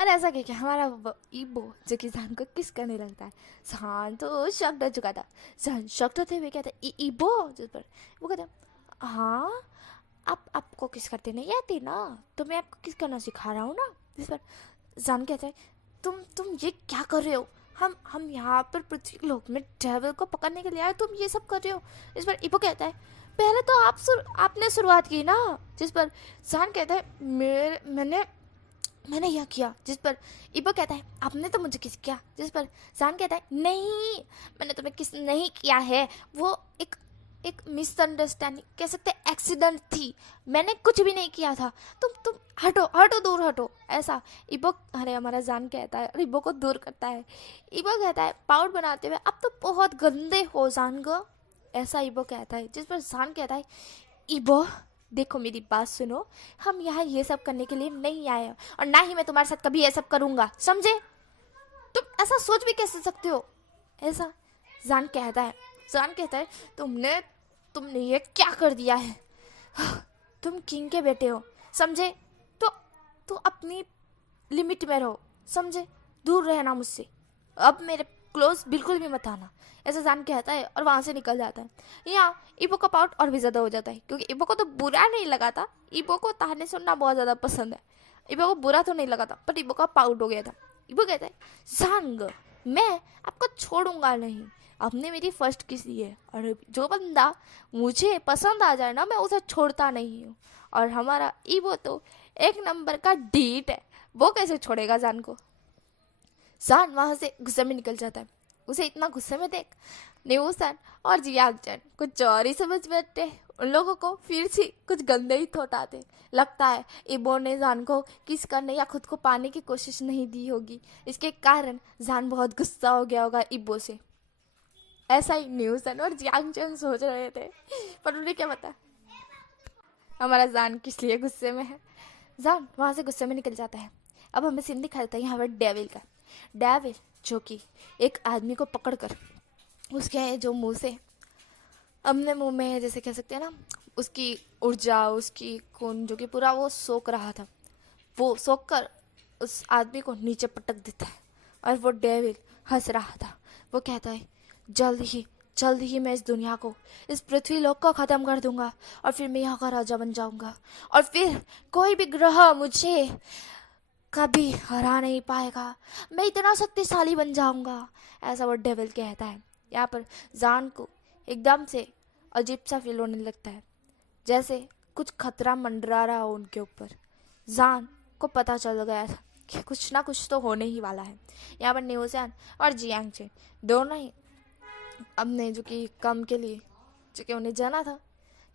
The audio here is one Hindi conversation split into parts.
और ऐसा क्या क्या हमारा ईबो जो कि जान को किस करने लगता है। जान तो शॉक्ड हो चुका था। जान शॉक्ड होते हुए कहता है ईबो, जिस पर वो कहता है हाँ आप आपको किस करते नहीं आती ना, तो मैं आपको किस करना सिखा रहा हूँ ना। जिस पर जान कहता है तुम ये क्या कर रहे हो, हम यहाँ पर पृथ्वी लोक में डेविल को पकड़ने के लिए आए, तुम ये सब कर रहे हो। इस पर ईबो कहता है पहले तो आपने शुरुआत की ना। जिस पर जान कहता है मैंने यह किया। जिस पर इबो कहता है आपने तो मुझे किस किया। जिस पर जान कहता है नहीं मैंने तुम्हें किस नहीं किया है, वो एक एक मिसअंडरस्टैंडिंग कह सकते हैं, एक्सीडेंट थी, मैंने कुछ भी नहीं किया था, तुम हटो हटो दूर हटो ऐसा। इबो अरे हमारा जान कहता है और इबो को दूर करता है। इबो कहता है पाउड बनाते हुए अब तो बहुत गंदे हो जान गो, ऐसा इबो कहता है। जिस पर जान कहता है इबो देखो मेरी बात सुनो, हम यहाँ ये सब करने के लिए नहीं आए हैं और ना ही मैं तुम्हारे साथ कभी ये सब करूंगा, समझे। तुम ऐसा सोच भी कैसे सकते हो ऐसा। जान कहता है जान कहता है तुमने तुमने ये क्या कर दिया है, तुम किंग के बेटे हो समझे, तो तो अपनी लिमिट में रहो समझे, दूर रहना मुझसे, अब मेरे क्लोज बिल्कुल भी मत आना, ऐसा जान कहता है और वहां से निकल जाता है। यहाँ इबो का पाउट और भी ज़्यादा हो जाता है क्योंकि इबो को तो बुरा नहीं लगा था, इबो को ताने सुनना बहुत ज़्यादा पसंद है। इबो को बुरा तो नहीं लगा था पर इबो का पाउट हो गया था। इबो कहता है सांग मैं आपको छोड़ूंगा नहीं, आपने मेरी फर्स्ट किस दी है और जो बंदा मुझे पसंद आ जाए ना मैं उसे छोड़ता नहीं हूँ, और हमारा इबो तो एक नंबर का डीट है, वो कैसे छोड़ेगा जान को। जान वहां से गुस्से में निकल जाता है। उसे इतना गुस्से में देख न्यूसन और जियाकचन कुछ और ही समझ बैठते, उन लोगों को फिर से कुछ गंदे ही थॉट आते। लगता है इबो ने जान को किस करने या खुद को पाने की कोशिश नहीं दी होगी, इसके कारण जान बहुत गुस्सा हो गया होगा इबो से। ऐसा ही न्यूसन और जियाकचन सोच रहे थे पर उन्हें क्या पता हमारा जान किस लिए गुस्से में है। जान वहां से गुस्से में निकल जाता है। अब हमें सीन दिखाता है यहाँ पर डेविल का। डेविल जो कि एक आदमी को पकड़कर उसके जो मुंह से अपने मुंह में जैसे कह सकते हैं ना उसकी ऊर्जा उसकी खून जो कि पूरा वो सोख रहा था, वो सोख कर उस आदमी को नीचे पटक देता है। और वो डेविल हंस रहा था। वो कहता है जल्द ही मैं इस दुनिया को इस पृथ्वी लोक को ख़त्म कर दूंगा और फिर मैं यहाँ का राजा बन जाऊंगा और फिर कोई भी ग्रह मुझे कभी हरा नहीं पाएगा, मैं इतना शक्तिशाली बन जाऊंगा, ऐसा वो डेविल कहता है। यहाँ पर जान को एकदम से अजीब सा फील होने लगता है, जैसे कुछ खतरा मंडरा रहा हो उनके ऊपर। जान को पता चल गया था कि कुछ ना कुछ तो होने ही वाला है। यहाँ पर न्यूज़ैन और जियांगचेन दोनों ही अपने जो कि काम के लिए जो कि उन्हें जाना था,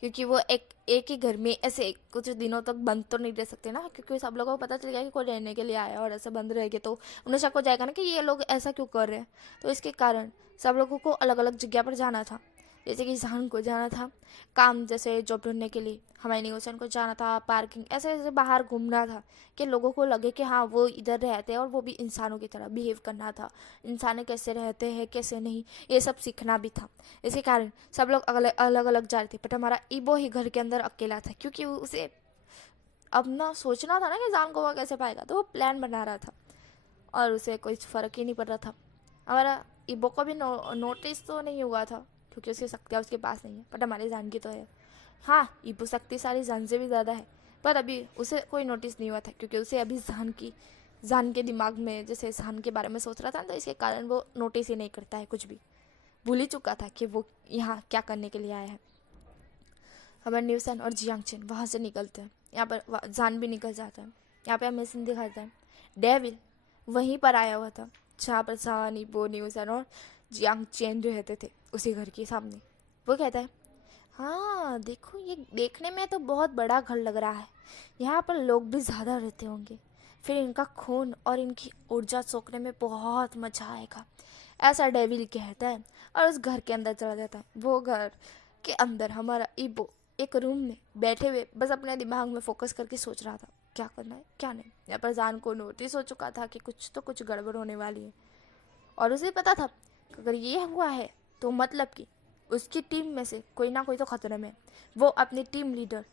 क्योंकि वो एक ही घर में ऐसे कुछ दिनों तक बंद तो नहीं रह सकते ना, क्योंकि सब लोगों को पता चल गया कि कोई रहने के लिए आया और ऐसे बंद रह गए तो उन्हें शक हो जाएगा ना कि ये लोग ऐसा क्यों कर रहे हैं। तो इसके कारण सब लोगों को अलग अलग जगह पर जाना था। जैसे कि जान को जाना था काम जैसे जॉब ढूंढने के लिए, हमारे न्यूसन को जाना था पार्किंग, ऐसे ऐसे बाहर घूमना था कि लोगों को लगे कि हाँ वो इधर रहते हैं और वो भी इंसानों की तरह बिहेव करना था, इंसान कैसे रहते हैं कैसे नहीं ये सब सीखना भी था। इसी कारण सब लोग अलग अलग जा रहे थे, बट हमारा ईबो ही घर के अंदर अकेला था क्योंकि उसे अब ना सोचना था ना कि जान को वो कैसे पाएगा, तो वो प्लान बना रहा था और उसे कोई फ़र्क ही नहीं पड़ रहा था। हमारा ईबो को भी नोटिस तो नहीं हुआ था क्योंकि उसकी शक्तियाँ उसके पास नहीं है, बट हमारे जान की तो है। हाँ ईबो शक्तिशाली जान से भी ज़्यादा है, पर अभी उसे कोई नोटिस नहीं हुआ था क्योंकि उसे अभी जान के दिमाग में जैसे जान के बारे में सोच रहा था, तो इसके कारण वो नोटिस ही नहीं करता है, कुछ भी भूल ही चुका था कि वो यहाँ क्या करने के लिए आया है। हमारे न्यूसन और जियांगचेन वहाँ से निकलते हैं, यहाँ पर जान भी निकल जाता है। यहाँ पे हमें सीन दिखाता है डेविल वहीं पर आया हुआ था जहाँ पर जान ईबो न्यूसन और जियांगचेन रहते थे, उसी घर के सामने। वो कहता है हाँ देखो ये देखने में तो बहुत बड़ा घर लग रहा है, यहाँ पर लोग भी ज़्यादा रहते होंगे, फिर इनका खून और इनकी ऊर्जा सोखने में बहुत मजा आएगा, ऐसा डेविल कहता है और उस घर के अंदर चला जाता है। वो घर के अंदर हमारा ईबो एक रूम में बैठे हुए बस अपने दिमाग में फोकस करके सोच रहा था क्या करना है क्या नहीं। यहाँ पर जान को नोटिस हो चुका था कि कुछ तो कुछ गड़बड़ होने वाली है और उसे पता था कि अगर ये हुआ है तो मतलब कि उसकी टीम में से कोई ना कोई तो खतरे में। वो अपनी टीम लीडर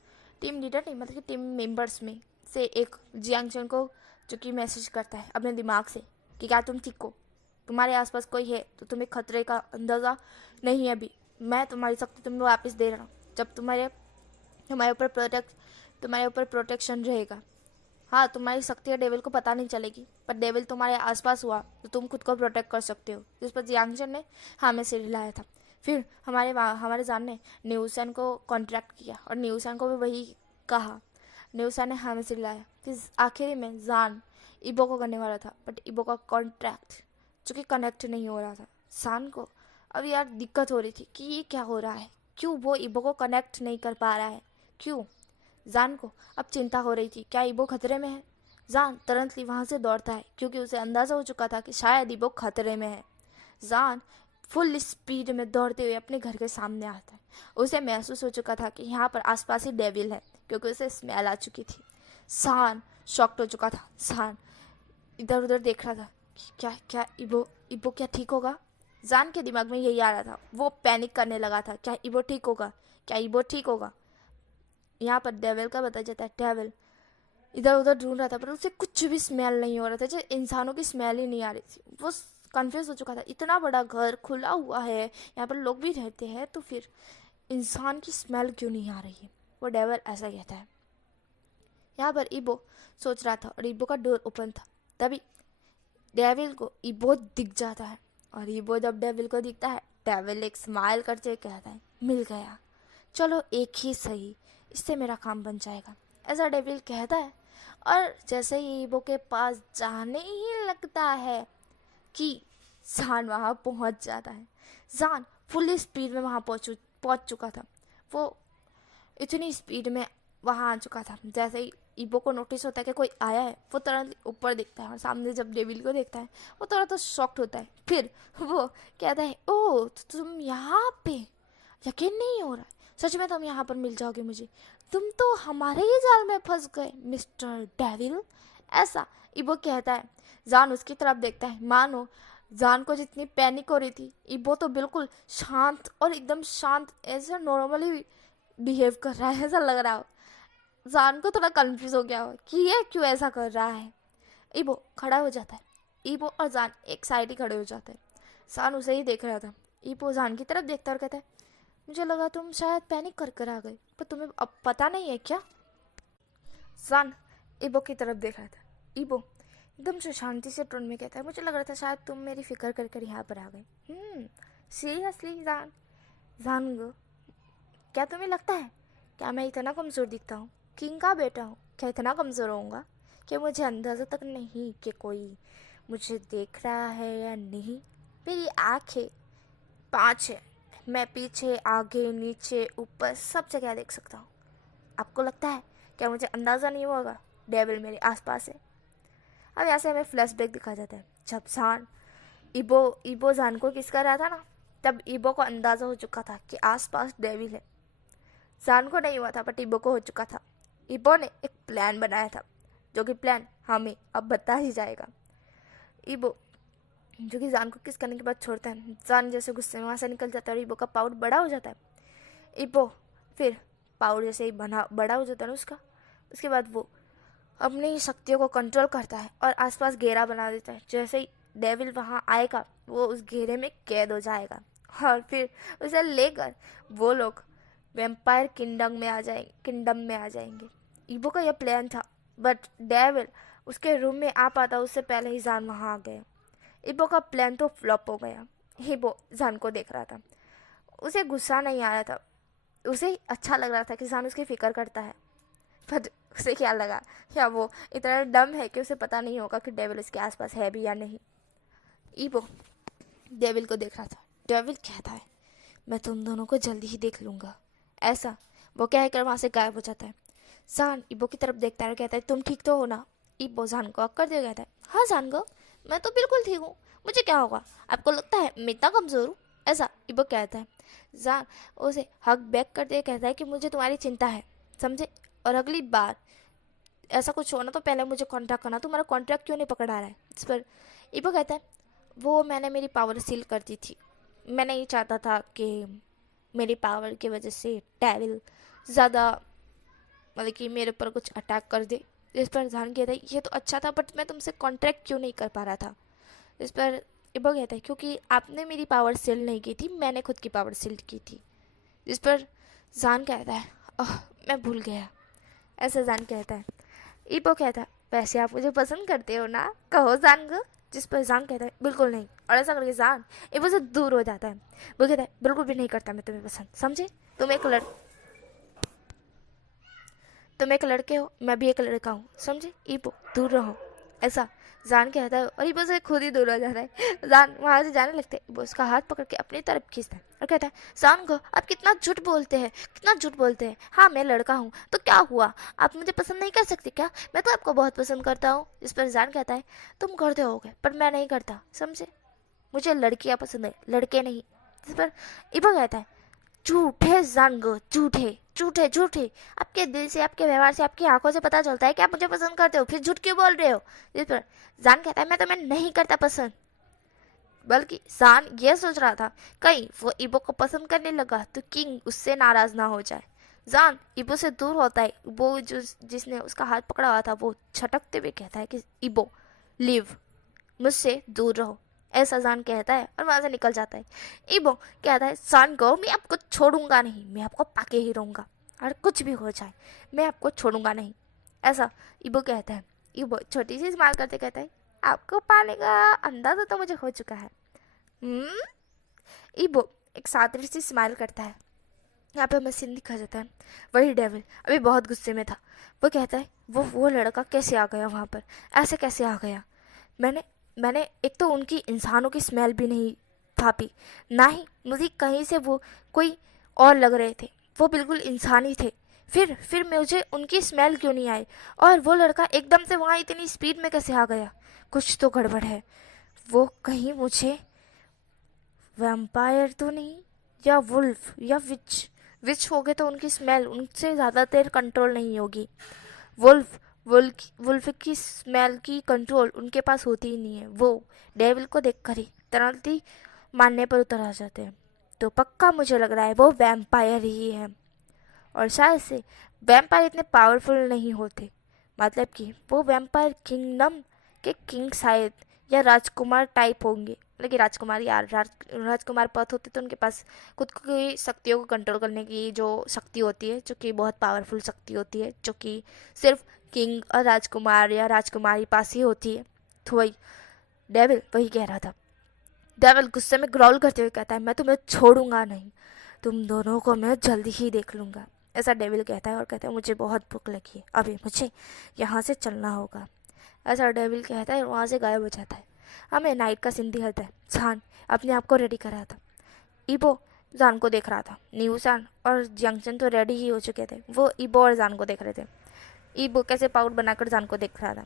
नहीं मतलब कि टीम मेंबर्स में से एक जियांगचन को जो कि मैसेज करता है अपने दिमाग से कि क्या तुम ठीक हो, तुम्हारे आसपास कोई है तो तुम्हें खतरे का अंदाज़ा नहीं है अभी, मैं तुम्हारी शक्ति तुम्हें वापस दे रहा हूँ। जब तुम्हारे ऊपर प्रोटेक्शन रहेगा। हाँ, तुम्हारी शक्ति डेविल को पता नहीं चलेगी, पर डेविल तुम्हारे आसपास हुआ तो तुम खुद को प्रोटेक्ट कर सकते हो। जिस पर जियांगचन ने हाँ में सिर हिलाया था। फिर हमारे जान ने न्यूसन को कॉन्ट्रैक्ट किया और न्यूसन को भी वही कहा। न्यूसन ने हाँ में सिर हिलाया। फिर आखिर में जान इबो को करने वाला था, बट इबो का कॉन्ट्रैक्ट जो कि कनेक्ट नहीं हो रहा था। जान को अब यार दिक्कत हो रही थी कि ये क्या हो रहा है, क्यों वो इबो को कनेक्ट नहीं कर पा रहा है, क्यों। जान को अब चिंता हो रही थी, क्या इबो खतरे में है। जान तुरंत वहाँ से दौड़ता है क्योंकि उसे अंदाज़ा हो चुका था कि शायद इबो खतरे में है। जान फुल स्पीड में दौड़ते हुए अपने घर के सामने आता है। उसे महसूस हो चुका था कि यहाँ पर आसपास ही डेविल है क्योंकि उसे स्मेल आ चुकी थी। जान शॉक्ड हो चुका था। जान इधर उधर देख रहा था कि क्या इबो क्या ठीक होगा। जान के दिमाग में यही आ रहा था। वो पैनिक करने लगा था, क्या इबो ठीक होगा, क्या इबो ठीक होगा। यहाँ पर डेविल का बताया जाता है। डेविल इधर उधर ढूंढ रहा था पर उसे कुछ भी स्मेल नहीं हो रहा था, जैसे इंसानों की स्मेल ही नहीं आ रही थी। वो कंफ्यूज हो चुका था, इतना बड़ा घर खुला हुआ है, यहाँ पर लोग भी रहते हैं, तो फिर इंसान की स्मेल क्यों नहीं आ रही है। वो डेविल ऐसा कहता है। यहाँ पर इबो सोच रहा था और इबो का डोर ओपन था। तभी डेविल को इबो दिख जाता है और इबो जब डेविल को दिखता है, डेविल एक स्माइल करके कहता है, मिल गया, चलो एक ही सही, इससे मेरा काम बन जाएगा, ऐसा डेविल कहता है। और जैसे ही इबो के पास जाने ही लगता है कि जान वहाँ पहुँच जाता है। जान फुल स्पीड में वहाँ पहुँच चुका था। वो इतनी स्पीड में वहाँ आ चुका था। जैसे ही इबो को नोटिस होता है कि कोई आया है, वो तुरंत ऊपर देखता है और सामने जब डेविल को देखता है वो थोड़ा तो शॉक्ड होता है। फिर वो कहता है, ओह तो तुम यहाँ पे, यकीन नहीं हो रहा है, सच में तुम यहाँ पर मिल जाओगे मुझे, तुम तो हमारे ही जाल में फंस गए मिस्टर डेविल, ऐसा इबो कहता है। जान उसकी तरफ देखता है। मानो जान को जितनी पैनिक हो रही थी, इबो तो बिल्कुल शांत और एकदम शांत ऐसा नॉर्मली बिहेव कर रहा है, ऐसा लग रहा हो। जान को थोड़ा कंफ्यूज हो गया हो कि ये क्यों ऐसा कर रहा है। इबो खड़ा हो जाता है। इबो और जान एक साइड ही खड़े हो जाते हैं। जान उसे ही देख रहा था। इबो जान की तरफ देखता और कहता है, मुझे लगा तुम शायद पैनिक कर कर आ गए, पर तुम्हें अब पता नहीं है क्या। जान इबो की तरफ देख रहा था। इबो एकदम से शांति से टोन में कहता है, मुझे लग रहा था शायद तुम मेरी फिक्र कर कर यहाँ पर आ गए। सीरियसली जान गो, क्या तुम्हें लगता है क्या मैं इतना कमज़ोर दिखता हूँ, किंग का बेटा हूँ, क्या इतना कमज़ोर होऊंगा कि मुझे अंदाज़ा तक नहीं कि कोई मुझे देख रहा है या नहीं। मेरी आँखें 5 है, मैं पीछे आगे नीचे ऊपर सब जगह देख सकता हूँ। आपको लगता है क्या मुझे अंदाज़ा नहीं होगा डेविल मेरे आसपास है। अब यहाँ से हमें फ्लैशबैक दिखा जाता है। जब जान इबो जान को किस कर रहा था ना, तब इबो को अंदाज़ा हो चुका था कि आसपास डेविल है। जान को नहीं हुआ था बट इबो को हो चुका था। इबो ने एक प्लान बनाया था, जो कि प्लान हमें अब बता ही जाएगा। इबो जो कि जान को किस करने के बाद छोड़ता है। जान जैसे गुस्से में वहाँ से निकल जाता है और इबो का पाउडर बड़ा हो जाता है। इबो फिर पाउडर जैसे ही बड़ा हो जाता है ना उसके बाद वो अपनी शक्तियों को कंट्रोल करता है और आसपास घेरा बना देता है। जैसे ही डेविल वहाँ आएगा वो उस घेरे में कैद हो जाएगा और फिर उसे लेकर वो लोग वेम्पायर किंगडम में आ जाएंगे। इबो का यह प्लान था बट डेविल उसके रूम में आ पाता उससे पहले ही जान वहाँ आ गया। इबो का प्लान तो फ्लॉप हो गया। इबो जान को देख रहा था, उसे गुस्सा नहीं आ रहा था, उसे अच्छा लग रहा था कि जान उसकी फिक्र करता है। पर उसे क्या लगा, क्या वो इतना डम है कि उसे पता नहीं होगा कि डेविल उसके आसपास है भी या नहीं। इबो डेविल को देख रहा था। डेविल कहता है, मैं तुम दोनों को जल्दी ही देख लूँगा, ऐसा वो कहकर वहाँ से गायब हो जाता है। जान इबो की तरफ देखता है और कहता है, तुम ठीक तो हो ना। इबो जान को अक्कर दे कहता है, हाँ जान को, मैं तो बिल्कुल ठीक हूँ, मुझे क्या होगा, आपको लगता है मैं इतना कमज़ोर हूँ, ऐसा इबो कहता है। जान उसे हक बैक करते कहता है कि मुझे तुम्हारी चिंता है, समझे, और अगली बार ऐसा कुछ होना तो पहले मुझे कॉन्ट्रैक्ट करना, तुम्हारा कॉन्ट्रैक्ट क्यों नहीं पकड़ा रहा है। इस पर इबो कहता है, वो मैंने मेरी पावर सील कर दी थी, मैं नहीं चाहता था कि मेरी पावर की वजह से डेविल ज़्यादा मतलब कि मेरे ऊपर कुछ अटैक कर दे, जिस पर जान कहता है ये तो अच्छा था, बट मैं तुमसे कॉन्ट्रैक्ट क्यों नहीं कर पा रहा था। इस पर इबो कहता है क्योंकि आपने मेरी पावर सील नहीं की थी, मैंने खुद की पावर सील की थी। जिस पर जान कहता है ओह मैं भूल गया। ऐसा जान कहता है। इबो कहता है वैसे आप मुझे पसंद करते हो ना, कहो जान को। जिस पर जान कहता है बिल्कुल नहीं, और ऐसा करके जान इबो से दूर हो जाता है। वो कहता है बिल्कुल भी नहीं करता मैं तुम्हें पसंद, समझे। तुम एक लड़ तुम एक लड़के हो, मैं भी एक लड़का हूँ, समझे। इबो दूर रहो, ऐसा जान कहता है, और इबो से खुद ही दूर हो जाता है। जान वहां से जाने लगते है। इबो उसका हाथ पकड़ के अपनी तरफ खींचता है और कहता है जान को आप कितना झूठ बोलते हैं, कितना झूठ बोलते हैं। हाँ मैं लड़का हूँ तो क्या हुआ, आप मुझे पसंद नहीं कर सकते क्या, मैं तो आपको बहुत पसंद करता हूँ। इस पर जान कहता है तुम करते होगे पर मैं नहीं करता, समझे। मुझे लड़कियां पसंद है, लड़के नहीं। इस पर इबो कहता है झूठे जानगो, झूठे झूठे झूठे। आपके दिल से, आपके व्यवहार से, आपकी आंखों से पता चलता है कि आप मुझे पसंद करते हो, फिर झूठ क्यों बोल रहे हो। इस पर जान कहता है मैं तुम्हें नहीं करता पसंद, बल्कि जान ये सोच रहा था कहीं वो इबो को पसंद करने लगा तो किंग उससे नाराज ना हो जाए। जान इबो से दूर होता है। वो जो जिसने उसका हाथ पकड़ा हुआ था वो छटकते हुए कहता है कि इबो लिव, मुझसे दूर रहो। ऐसा जान कहता है और वहां से निकल जाता है। इबो कहता है जान को मैं आपको छोड़ूंगा नहीं, मैं आपको पाके ही रहूंगा, और कुछ भी हो जाए मैं आपको छोड़ूंगा नहीं। ऐसा इबो कहता है। इबो छोटी सी स्माइल करते कहता है आपको पाने का अंदाजा तो मुझे हो चुका है। हम्म। इबो एक सादरी सी स्माइल करता है। यहाँ पे हमें सीन दिखा जाता है। वही डेविल अभी बहुत गुस्से में था। वो कहता है वो लड़का कैसे आ गया वहाँ पर, ऐसे कैसे आ गया। मैंने मैंने एक तो उनकी इंसानों की स्मेल भी नहीं भापी, ना ही मुझे कहीं से वो कोई और लग रहे थे, वो बिल्कुल इंसानी थे। फिर मुझे उनकी स्मेल क्यों नहीं आई, और वो लड़का एकदम से वहाँ इतनी स्पीड में कैसे आ गया। कुछ तो गड़बड़ है। वो कहीं मुझे वैम्पायर तो नहीं, या वुल्फ या विच। विच हो गए तो उनकी स्मेल उनसे ज़्यादा देर कंट्रोल नहीं होगी। वुल्फ वुल्फ की स्मेल की कंट्रोल उनके पास होती ही नहीं है। वो डेविल को देखकर ही तुरंत ही मानने पर उतर आ जाते हैं। तो पक्का मुझे लग रहा है वो वैम्पायर ही है, और शायद से वैम्पायर इतने पावरफुल नहीं होते, मतलब कि वो वैम्पायर किंगडम के किंग शायद, या राजकुमार टाइप होंगे। लेकिन राजकुमार यार राजकुमार पद होते तो उनके पास खुद की शक्तियों को कंट्रोल करने की जो शक्ति होती है, जो कि बहुत पावरफुल शक्ति होती है, जो कि सिर्फ किंग और राजकुमार या राजकुमारी पास ही होती है। तो वही डेविल वही कह रहा था। डेविल गुस्से में ग्रॉल करते हुए कहता है मैं तुम्हें छोड़ूंगा नहीं, तुम दोनों को मैं जल्दी ही देख लूंगा। ऐसा डेविल कहता है और कहता है मुझे बहुत भूख लगी है, अभी मुझे यहाँ से चलना होगा। ऐसा डेविल कहता है और वहाँ से गायब हो जाता है। हमें नाइट का सीन दिखाता है। जान अपने आप को रेडी कर रहा था। इबो जान को देख रहा था। न्यूसान और जंक्शन तो रेडी ही हो चुके थे, वो इबो और जान को देख रहे थे। इबो कैसे पाउडर बनाकर जान को देख रहा था।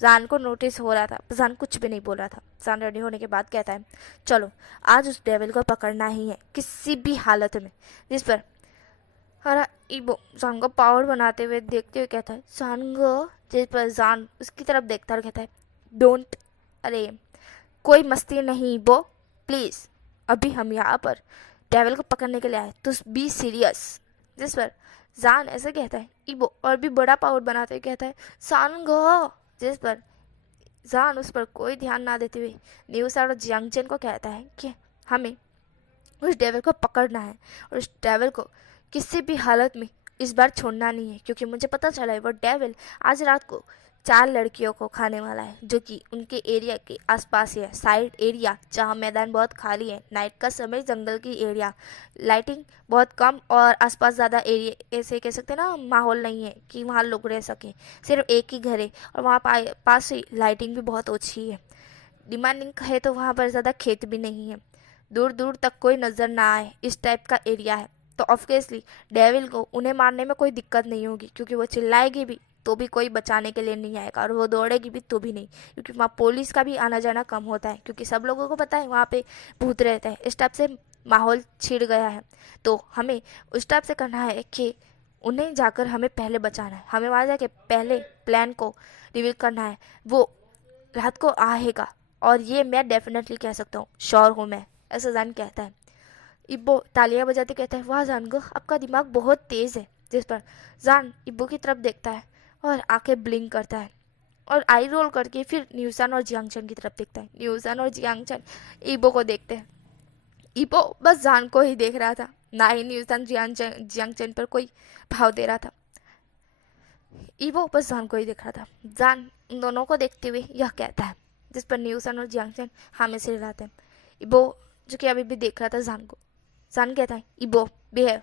जान को नोटिस हो रहा था, जान कुछ भी नहीं बोल रहा था। जान रेडी होने के बाद कहता है चलो आज उस डेविल को पकड़ना ही है किसी भी हालत में। जिस पर हरा इबो जान को पाउडर बनाते हुए देखते हुए कहता है जान गो। जिस पर जान उसकी तरफ देखता और कहता है डोंट, अरे कोई मस्ती नहीं इबो, प्लीज अभी हम यहाँ पर डेविल को पकड़ने के लिए आए, तो बी सीरियस। जिस पर जान ऐसे कहता है। इबो और भी बड़ा पाउडर बनाते हुए कहता है जान गो। जिस पर जान उस पर कोई ध्यान ना देते हुए न्यूज़ और जंक्शन को कहता है कि हमें उस डेविल को पकड़ना है, और उस डेविल को किसी भी हालत में इस बार छोड़ना नहीं है, क्योंकि मुझे पता चला है वो डेविल आज रात को 4 लड़कियों को खाने वाला है, जो कि उनके एरिया के आसपास ही है। साइड एरिया जहाँ मैदान बहुत खाली है, नाइट का समय जंगल की एरिया, लाइटिंग बहुत कम, और आसपास ज़्यादा एरिया ऐसे कह सकते हैं ना माहौल नहीं है कि वहाँ लोग रह सकें। सिर्फ एक ही घर है और वहाँ पास ही लाइटिंग भी बहुत ओछी है। डिमांडिंग है तो वहाँ पर ज़्यादा खेत भी नहीं है, दूर दूर तक कोई नज़र ना आए, इस टाइप का एरिया है। तो ऑब्वियसली डेविल को उन्हें मारने में कोई दिक्कत नहीं होगी, क्योंकि वो चिल्लाएगी भी तो भी कोई बचाने के लिए नहीं आएगा, और वो दौड़ेगी भी तो भी नहीं, क्योंकि वहाँ पुलिस का भी आना जाना कम होता है, क्योंकि सब लोगों को पता है वहाँ पे भूत रहता है। इस टाइप से माहौल छिड़ गया है। तो हमें उस टाइप से करना है कि उन्हें जाकर हमें पहले बचाना है, हमें वहाँ जाके पहले प्लान को रिवील करना है। वो रात को आएगा, और ये मैं डेफिनेटली कह सकता हूँ, श्योर हूँ मैं। ऐसा जान कहता है। इब्बो तालियां बजाते कहता है वाह जान गो आपका दिमाग बहुत तेज है। जिस पर जान इब्बो की तरफ देखता है और आंखें ब्लिंक करता है और आई रोल करके फिर न्यूसन और जियांगचन की तरफ देखता है। न्यूसन और जियांगचन ईबो को देखते हैं। ईबो बस जान को ही देख रहा था, ना ही न्यूसन जियांगचन पर कोई भाव दे रहा था। ईबो बस जान को ही देख रहा था। जान उन दोनों को देखते हुए यह कहता है, जिस पर न्यूसन और जियांगचन हाँ में सिर हिलाते हैं। ईबो जो कि अभी भी देख रहा था जान को, जान कहता है, ईबो बिहेव,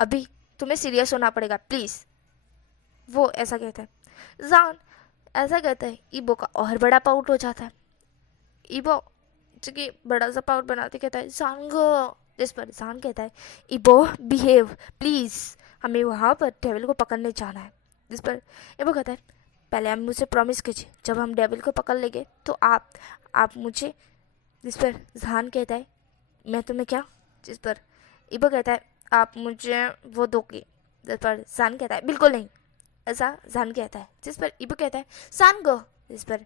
अभी तुम्हें सीरियस होना पड़ेगा प्लीज। वो ऐसा कहता है। जान ऐसा कहता है, ईबो का और बड़ा पाउट हो जाता है। ईबो जो कि बड़ा सा पाउट बनाते कहता है, जानगो, जिस पर जान कहता है, ईबो बिहेव प्लीज, हमें वहां पर डेविल को पकड़ने जाना है। जिस पर ईबो कहता है, पहले हम मुझे प्रॉमिस कीजिए, जब हम डेविल को पकड़ लेंगे तो आप मुझे। जिस पर जान कहता है, मैं तुम्हें क्या। जिस पर ईबो कहता है, आप मुझे वो दोगे। जिस पर जान कहता है, बिल्कुल नहीं, ऐसा जान कहता है। जिस पर ईबो कहता है, जान गो। जिस पर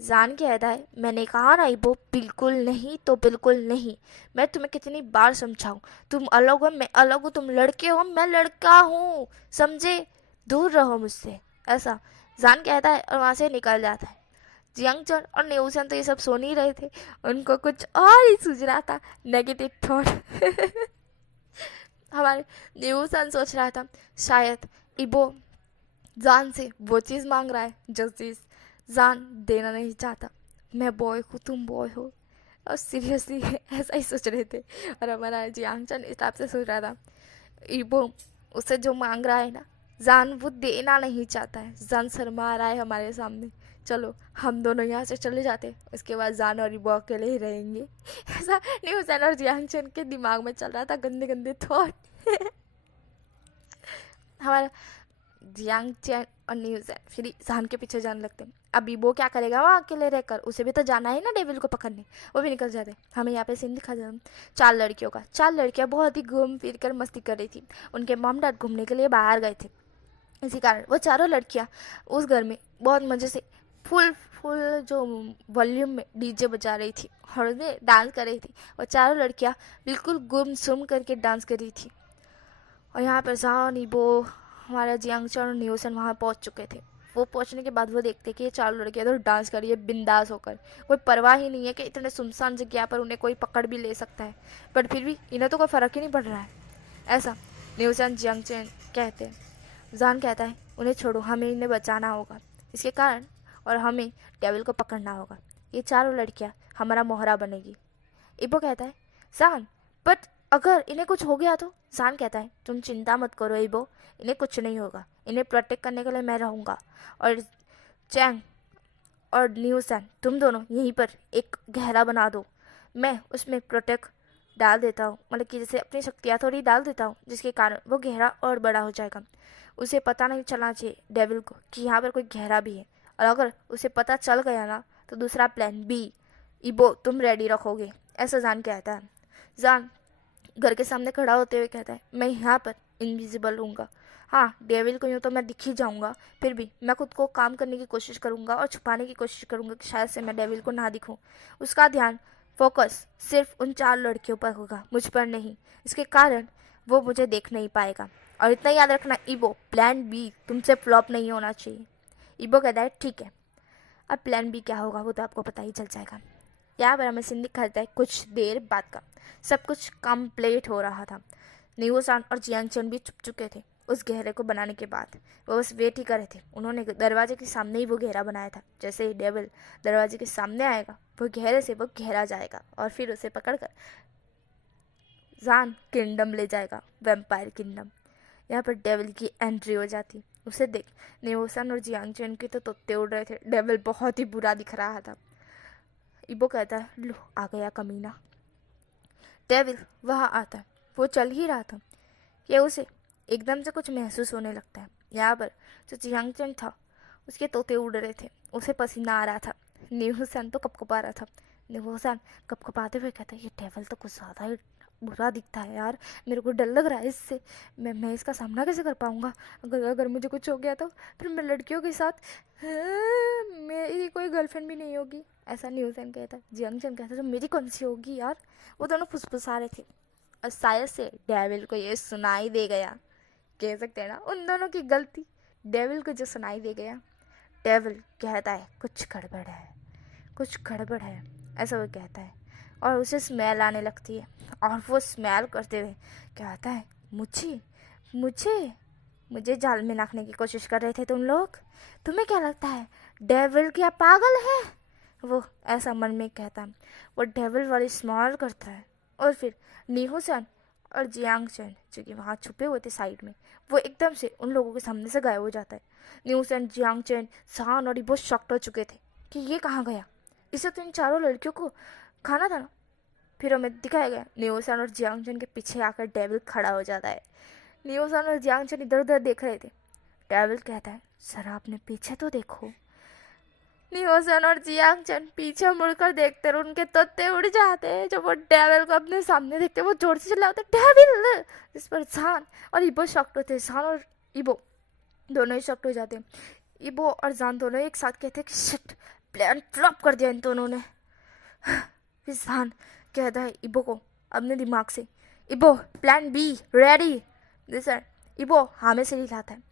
जान कहता है, मैंने कहा ना ईबो, बिल्कुल नहीं तो बिल्कुल नहीं। मैं तुम्हें कितनी बार समझाऊं, तुम अलग हो मैं अलग हूँ, तुम लड़के हो मैं लड़का हूँ, समझे, दूर रहो मुझसे, ऐसा जान कहता है और वहां से निकल जाता है। जियांगचन और न्यूसन तो ये सब सुन ही रहे थे, उनको कुछ और ही सूझ रहा था, नेगेटिव थॉट। हमारे न्यूसन सोच रहा था शायद ईबो जान से वो चीज़ मांग रहा है जो चीज़ जान देना नहीं चाहता। मैं बॉय हूँ तुम बॉय हो, और सीरियसली ऐसा ही सोच रहे थे। और हमारा जियांगचन इस टाइप से सोच रहा था, ईबो उसे जो मांग रहा है ना, जान वो देना नहीं चाहता है, जान शर्मा रहा है हमारे सामने, चलो हम दोनों यहाँ से चले जाते, उसके बाद जान और ईबो अकेले ही रहेंगे। ऐसा न्यूसन और जियांगचन के दिमाग में चल रहा था, गंदे गंदे थॉट। हमारा जियांगचन और न्यूसन फिर जान के पीछे जाने लगते हैं। अब ईबो क्या करेगा वहाँ अकेले रहकर, उसे भी तो जाना है ना डेविल को पकड़ने। वो भी निकल जाते। हमें यहाँ पे सीन दिखा जाता, चार लड़कियों का। चार लड़कियाँ बहुत ही घूम फिर कर मस्ती कर रही थी। उनके मॉम डैड घूमने के लिए बाहर गए थे, इसी कारण वो चारों लड़कियाँ उस घर में बहुत मज़े से फुल फुल जो वॉल्यूम में डीजे बजा रही थी और उसमें डांस कर रही थी। और चारों लड़कियाँ बिल्कुल गुमसुम करके डांस कर रही थी। और यहाँ पर जान, ईबो, हमारा जियांगचन और न्यूसन वहाँ पहुँच चुके थे। वो पहुँचने के बाद वो देखते कि ये चारों लड़कियाँ तो डांस कर रही है बिंदास होकर, कोई परवाह ही नहीं है कि इतने सुनसान जगह पर उन्हें कोई पकड़ भी ले सकता है, बट फिर भी इन्हें तो कोई फ़र्क ही नहीं पड़ रहा है। ऐसा न्यूसन जियांगचन कहते हैं। जान कहता है, उन्हें छोड़ो, हमें इन्हें बचाना होगा इसके कारण, और हमें डेविल को पकड़ना होगा। ये चारों लड़कियां हमारा मोहरा बनेगी। ईबो कहता है, जान बट अगर इन्हें कुछ हो गया तो। जान कहता है, तुम चिंता मत करो ईबो, इन्हें कुछ नहीं होगा, इन्हें प्रोटेक्ट करने के लिए मैं रहूँगा। और चैंग और न्यूसन तुम दोनों यहीं पर एक गहरा बना दो, मैं उसमें प्रोटेक्ट डाल देता हूँ, मतलब कि जैसे अपनी शक्तियाँ थोड़ी डाल देता हूँ, जिसके कारण वो गहरा और बड़ा हो जाएगा। उसे पता नहीं चलना चाहिए डेविल को कि यहाँ पर कोई गहरा भी है, और अगर उसे पता चल गया ना तो दूसरा प्लान बी ईबो तुम रेडी रखोगे, ऐसा जान कहता है। जान घर के सामने खड़ा होते हुए कहता है, मैं यहाँ पर इनविजिबल हूँगा, हाँ डेविल को यूँ तो मैं दिख ही जाऊँगा, फिर भी मैं खुद को काम करने की कोशिश करूँगा और छुपाने की कोशिश करूँगा कि शायद से मैं डेविल को ना दिखूँ। उसका ध्यान फोकस सिर्फ उन चार लड़कियों पर होगा, मुझ पर नहीं, इसके कारण वो मुझे देख नहीं पाएगा। और इतना याद रखना ईबो, प्लान बी तुमसे फ्लॉप नहीं होना चाहिए। ईबो कहता है, ठीक है। अब प्लान बी क्या होगा वो तो आपको पता ही चल जाएगा। यहाँ पर हमें सीन दिखाता है कुछ देर बाद का। सब कुछ कंप्लीट हो रहा था। न्यूसान और जियांगचन भी चुप चुके थे उस गहरे को बनाने के बाद। वो बस वेट ही कर रहे थे। उन्होंने दरवाजे के सामने ही वो गहरा बनाया था। जैसे ही डेविल दरवाजे के सामने आएगा, वो गहरे से वो गहरा जाएगा और फिर उसे पकड़कर जान किंगडम ले जाएगा, वैम्पायर किंगडम। यहाँ पर डेविल की एंट्री हो जाती। उसे देख न्यूसन और जियांगचन के तो तोते उड़ रहे थे। डेविल बहुत ही बुरा दिख रहा था। ईबो कहता है, लो आ गया कमीना। डेविल वहाँ आता है। वो चल ही रहा था कि उसे एकदम से कुछ महसूस होने लगता है। यहाँ पर जो जियांगचन था उसके तोते उड़ रहे थे, उसे पसीना आ रहा था। न्यूसन तो कपकपा रहा था। न्यूसन कपकपाते हुए कहता है, ये डेविल तो कुछ ज़्यादा ही बुरा दिखता है यार, मेरे को डर लग रहा है इससे। मैं इसका सामना कैसे कर पाऊँगा? अगर मुझे कुछ हो गया तो फिर मैं लड़कियों के साथ मेरी कोई गर्लफ्रेंड भी नहीं होगी, ऐसा न्यूसन कहता है। जियांगचन कहता है, तो मेरी कौन सी होगी यार? वो दोनों फुसफुसा रहे थे और शायद से डेविल को ये सुनाई दे गया। कह सकते हैं ना उन दोनों की गलती। डेविल को जो सुनाई दे गया, डेविल कहता है कुछ गड़बड़ है, कुछ गड़बड़ है, ऐसा वो कहता है। और उसे स्मेल आने लगती है और वो स्मेल करते हुए कहता है मुझे मुझे मुझे जाल में नाखने की कोशिश कर रहे थे तुम लोग। तुम्हें क्या लगता है डेविल क्या पागल है? वो ऐसा मन में कहता है। वो डेविल वाली स्माइल करता है और फिर नीहू-सन और जियांग-chen जो कि वहाँ छुपे हुए थे साइड में, वो एकदम से उन लोगों के सामने से गायब हो जाता है। नीहू-सन, जियांग-chen, शान और इबो शॉक्ड हो चुके थे कि ये कहाँ गया, इसे तो इन चारों लड़कियों को खाना था ना। फिर हमें दिखाया गया नीहू-सन और जियांग-chen के पीछे आकर डेविल खड़ा हो जाता है। नीहू-सन और जियांग-chen इधर उधर देख रहे थे। डेविल कहता है जरा अपने पीछे तो देखो। नीहू-सन और जियांग-chen पीछे मुड़कर देखते और उनके तोते उड़ जाते हैं। जब वो डेविल को अपने सामने देखते वो जोर से चिल्लाते डेविल, जिस पर जान और इबो शॉक्ड होते हैं। जान और इबो दोनों ही शॉक्ड हो जाते हैं। इबो और जान दोनों एक साथ कहते हैं कि शिट, प्लान फ्लॉप कर दिया इन दोनों ने। फिर जान कहता है इबो को अपने दिमाग से, इबो प्लान बी रेडी। जैसे इबो हमें से हिलाता है।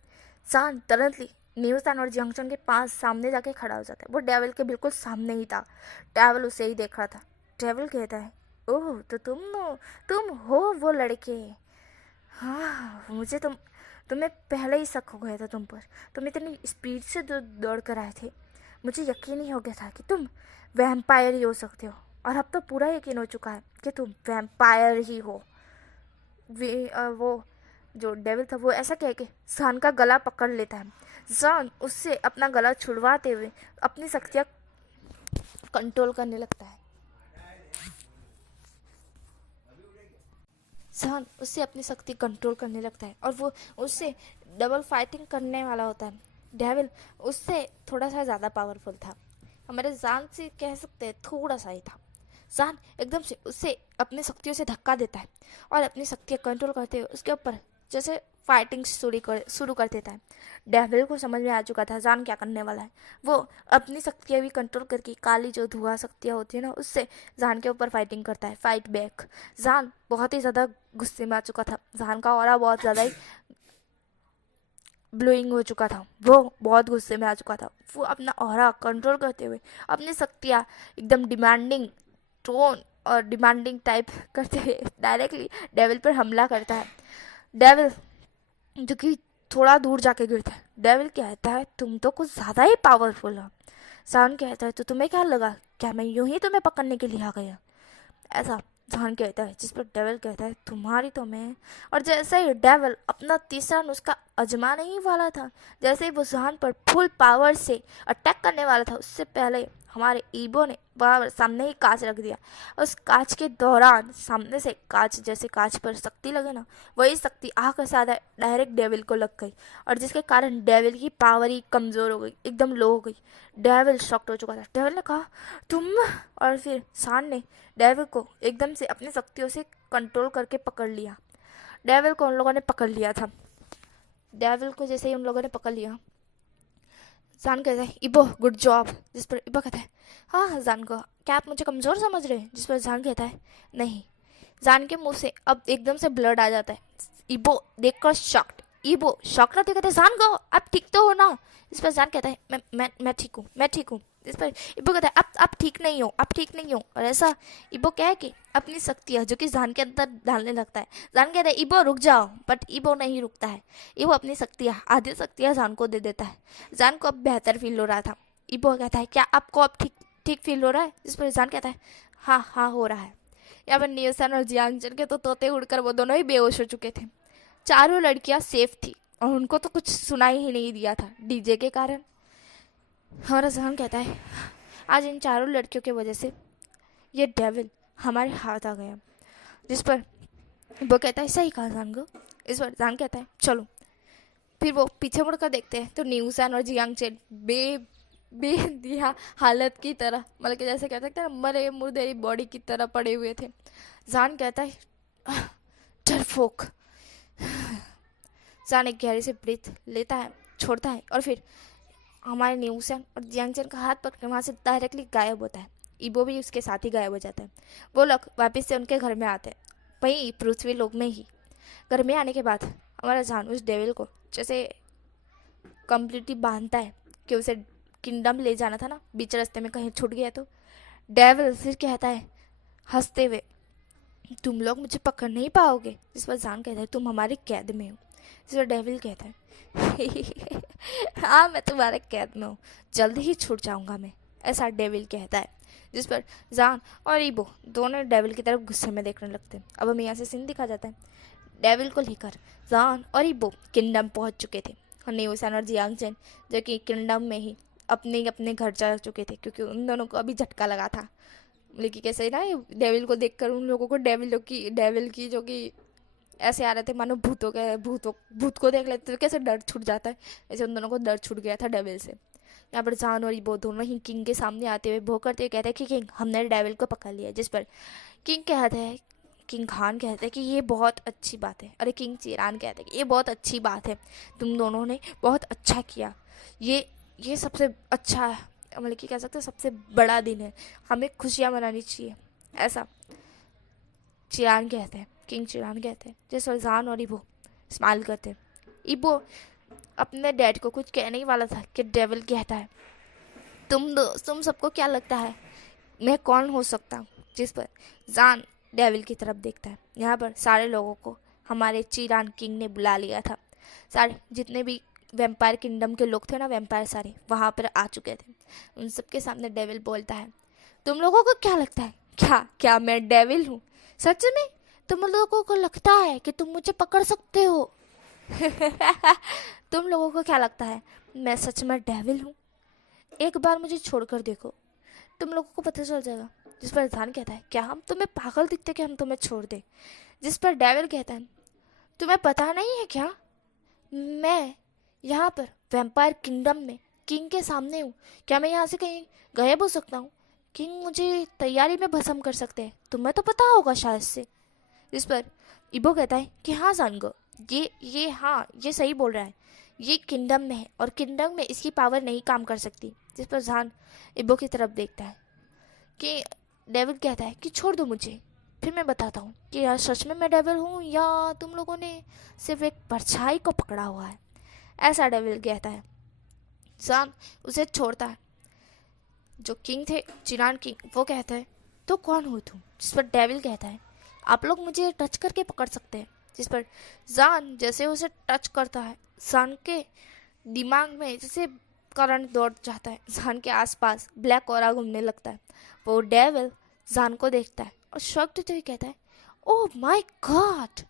जान तुरंतली नीहू-सन और जियांग-chen के पास सामने जाके खड़ा हो जाता है। वो डेविल के बिल्कुल सामने ही था। डेविल उसे ही देख रहा था। डेविल कहता है ओह तो तुम हो वो लड़के। हाँ मुझे तुम्हें पहले ही शक हो गया था तुम पर। तुम इतनी स्पीड से दौड़ कर आए थे, मुझे यकीन ही हो गया था कि तुम वैम्पायर ही हो सकते हो। और अब तो पूरा यकीन हो चुका है कि तुम वैम्पायर ही हो। वो जो डेविल था वो ऐसा कह के जान का गला पकड़ लेता है। जान उससे अपना गला छुड़वाते हुए अपनी शक्तियाँ कंट्रोल करने लगता है। जान उससे अपनी शक्ति कंट्रोल करने लगता है और वो उससे डबल फाइटिंग करने वाला होता है। डेविल उससे थोड़ा सा ज़्यादा पावरफुल था, हमारे जान से कह सकते हैं थोड़ा सा ही था। जान एकदम से उससे अपनी शक्तियों से धक्का देता है और अपनी शक्तियाँ कंट्रोल करते हुए उसके ऊपर जैसे फाइटिंग शुरू कर देता है। डेविल को समझ में आ चुका था जान क्या करने वाला है। वो अपनी शक्तियाँ भी कंट्रोल करके काली जो धुआं शक्तियाँ होती है ना, उससे जान के ऊपर फाइटिंग करता है, फाइट बैक। जान बहुत ही ज़्यादा गुस्से में आ चुका था। जान का ऑरा बहुत ज़्यादा ही ब्लोइंग हो चुका था। वो बहुत गुस्से में आ चुका था। वो अपना ऑरा कंट्रोल करते हुए अपनी शक्तियाँ एकदम डिमांडिंग टोन और डिमांडिंग टाइप करते हुए डायरेक्टली डेविल पर हमला करता है। डेविल जो कि थोड़ा दूर जाके गिरता है। डेविल कहता है तुम तो कुछ ज़्यादा ही पावरफुल हो। जान कहता है तो तुम्हें क्या लगा क्या मैं यूं ही तुम्हें पकड़ने के लिए आ गया, ऐसा जान कहता है। जिस पर डेविल कहता है तुम्हारी तो मैं। और जैसे ही डेविल अपना तीसरा नुस्खा आजमाने ही वाला था, जैसे ही वो जान पर फुल पावर से अटैक करने वाला था, उससे पहले हमारे ईबो ने बराबर सामने ही कांच रख दिया। उस कांच के दौरान सामने से कांच, जैसे कांच पर शक्ति लगे ना, वही शक्ति आकर साधा डायरेक्ट डेविल को लग गई और जिसके कारण डेविल की पावर ही कमज़ोर हो गई, एकदम लो हो गई। डेविल शॉक्ड हो चुका था। डेविल ने कहा तुम, और फिर सान ने डेविल को एकदम से अपनी शक्तियों से कंट्रोल करके पकड़ लिया। डेविल को उन लोगों ने पकड़ लिया था। डेविल को जैसे ही उन लोगों ने पकड़ लिया, जान कहता है इबो गुड जॉब। जिस पर इबो कहता है हाँ जान को क्या आप मुझे कमज़ोर समझ रहे हैं? जिस पर जान कहता है नहीं। जान के मुंह से अब एकदम से ब्लड आ जाता है। इबो देखकर शॉक्ड, इबो शॉक्ड रहते कहते हैं जान को आप ठीक तो हो ना? इस पर जान कहता है मैं ठीक हूँ, मैं ठीक हूँ। इस पर इबो कहता है आप ठीक नहीं हो, आप ठीक नहीं हो। और ऐसा इबो कह के अपनी शक्तियाँ जो कि जान के अंदर डालने लगता है। जान कहता है इबो रुक जाओ, बट इबो नहीं रुकता है। इबो अपनी शक्तियाँ, आधी शक्तियाँ जान को दे देता है। जान को अब बेहतर फील हो रहा था। इबो कहता है क्या आपको अब ठीक फील हो रहा है? इस पर जान कहता है हाँ हो रहा है। यहाँ पर नीहू-सन और जियांग-chen के तो तोते उड़कर वो दोनों ही बेहोश हो चुके थे। चारों लड़कियां सेफ थी और उनको तो कुछ सुनाई ही नहीं दिया था डीजे के कारण। हमारा जान कहता है आज इन चारों लड़कियों की वजह से ये डेविल हमारे हाथ आ गया। जिस पर वो कहता है सही कहा जान को। इस पर जान कहता है चलो। फिर वो पीछे मुड़कर देखते हैं तो नीहू-सन और जियांग-chen बेदिया हालत की तरह, मतलब कि जैसे कहते हैं ना मरे मुर्दे बॉडी की तरह पड़े हुए थे। जान कहता है डरपोक। जान एक गहरे से ब्रीथ लेता है, छोड़ता है और फिर हमारे नीहू-सन और जियांग-chen का हाथ पकड़ वहाँ से डायरेक्टली गायब होता है। इबो भी उसके साथ ही गायब हो जाता है। वो लोग वापस से उनके घर में आते हैं, वहीं पृथ्वी लोक में ही। घर में आने के बाद हमारा जान उस डेविल को जैसे कंप्लीटली बांधता है कि उसे किंगडम ले जाना था ना, बीच रास्ते में कहीं छूट गया तो डेविल फिर कहता है हंसते हुए, तुम लोग मुझे पकड़ नहीं पाओगे। जिस पर जान कहता है तुम हमारी कैद में हो। जिस पर डेविल कहता है हाँ मैं तुम्हारे कैद में हूँ, जल्दी ही छूट जाऊंगा मैं, ऐसा डेविल कहता है। जिस पर जान और ईबो दोनों डेविल की तरफ गुस्से में देखने लगते हैं। अब हमें यहाँ से सीन दिखा जाता है, डेविल को लेकर जान और ईबो किंगडम पहुंच चुके थे। न्यूसन और जियांगचेन जो कि किंगडम में ही अपने अपने घर जा चुके थे, क्योंकि उन दोनों को अभी झटका लगा था। लेकिन कैसे ना डेविल को देखकर उन लोगों को डेविल की जो कि ऐसे आ रहे थे मानो भूत को देख लेते तो कैसे डर छूट जाता है, ऐसे उन दोनों को डर छूट गया था डेविल से। यहाँ पर जान और ईबो दोनों ही किंग के सामने आते हुए भो करते हुए कहते हैं कि किंग हमने डेविल को पकड़ लिया। जिस पर किंग खान कहते हैं कि ये बहुत अच्छी बात है। अरे किंग चिरान कहते हैं कि ये बहुत अच्छी बात है, तुम दोनों ने बहुत अच्छा किया, ये सबसे अच्छा है, मतलब कि कह सकते हैं सबसे बड़ा दिन है, हमें खुशियाँ मनानी चाहिए, ऐसा चिरान कहते हैं, किंग चिरान कहते हैं। जैसे जान और ईबो स्माइल करते हैं। ईबो अपने डैड को कुछ कहने ही वाला था कि डेविल कहता है तुम सबको क्या लगता है मैं कौन हो सकता हूँ। जिस पर जान डेविल की तरफ देखता है। यहाँ पर सारे लोगों को हमारे चिरान किंग ने बुला लिया था, सारे जितने भी वैम्पायर किंगडम के लोग थे ना, वैम्पायर सारे वहाँ पर आ चुके थे। उन सबके सामने डेविल बोलता है तुम लोगों को क्या लगता है क्या मैं डेविल हूँ? सच में तुम लोगों को लगता है कि तुम मुझे पकड़ सकते हो? तुम लोगों को क्या लगता है मैं सच में डेविल हूँ? एक बार मुझे छोड़कर देखो, तुम लोगों को पता चल जाएगा। जिस पर जान कहता है क्या हम तुम्हें पागल दिखते कि हम तुम्हें छोड़ दें? जिस पर डेविल कहता है तुम्हें पता नहीं है क्या, मैं यहाँ पर वैम्पायर किंगडम में किंग के सामने हूँ, क्या मैं यहाँ से कहीं गायब हो सकता हूँ? किंग मुझे तैयारी में भस्म कर सकते हैं, तुम्हें तो पता होगा शायद से। इस पर ईबो कहता है कि हाँ जानगो, ये सही बोल रहा है, ये किंगडम में है और किंगडम में इसकी पावर नहीं काम कर सकती। जिस पर जान ईबो की तरफ देखता है कि डेविल कहता है कि छोड़ दो मुझे, फिर मैं बताता हूँ कि यार सच में मैं डेविल हूँ या तुम लोगों ने सिर्फ एक परछाई को पकड़ा हुआ है, ऐसा डेविल कहता है। जान उसे छोड़ता है। जो किंग थे चिरान किंग वो कहता है तो कौन हो तुम? जिस पर डेविल कहता है आप लोग मुझे टच करके पकड़ सकते हैं। जिस पर जान जैसे उसे टच करता है, जान के दिमाग में जैसे करंट दौड़ जाता है, जान के आसपास ब्लैक ऑरा घूमने लगता है। वो डेविल जान को देखता है और शॉक्ड होते हुए कहता है ओह माय गॉड,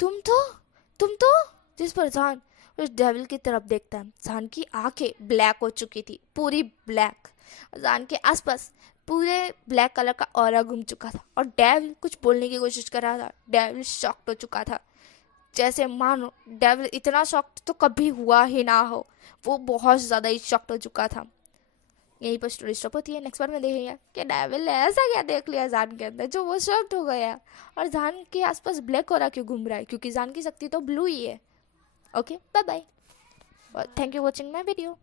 तुम तो। जिस पर जान उस डेविल की तरफ देखता है। जान की आंखें ब्लैक हो चुकी थी, पूरी ब्लैक। जान के आसपास पूरे ब्लैक कलर का ऑरा घूम चुका था और डेविल कुछ बोलने की कोशिश कर रहा था। डेविल शॉक्ड हो चुका था, जैसे मानो डेविल इतना शॉक्ड तो कभी हुआ ही ना हो, वो बहुत ज़्यादा ही शॉक्ड हो चुका था। यहीं पर स्टोरी स्टॉप होती है। नेक्स्ट बार में देखेंगे कि डेविल ऐसा क्या देख लिया जान के अंदर जो वो शॉक्ड हो गया, और जान के आसपास ब्लैक ऑरा क्यों घूम रहा है, क्योंकि जान की शक्ति तो ब्लू ही है। Okay bye bye, thank you watching my video.